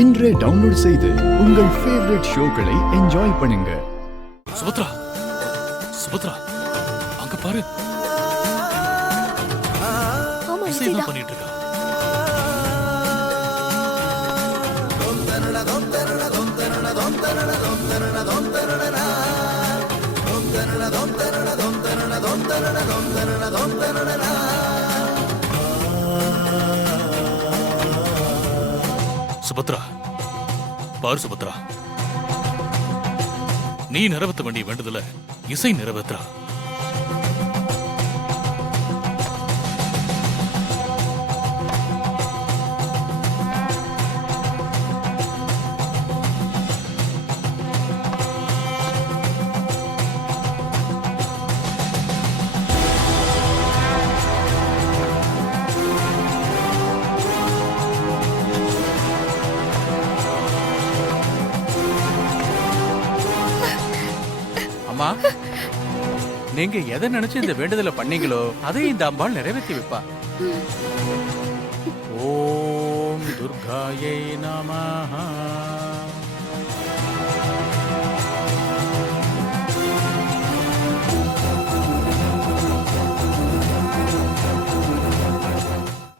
இன்றே டவுன்லோட் செய்து உங்கள் ஃபேவரட் ஷோக்களை என்ஜாய் பண்ணுங்க. சுபத்ரா, சுபத்ரா, அங்க பாரு, இசைதான் பண்ணிட்டு இருக்கா. சுபத்ரா, பாரு சுபத்ரா, நீ நிறைவேற்ற வேண்டிய வேண்டுதல இசை நிறைவேற்றா. அம்மா, நீங்க எதை நினைச்சு இந்த வேண்டுதலை பண்ணீங்களோ அதை இந்த அம்பாள் நிறைவேற்றி வைப்பா. ஓம் துர்காயை நமஹ.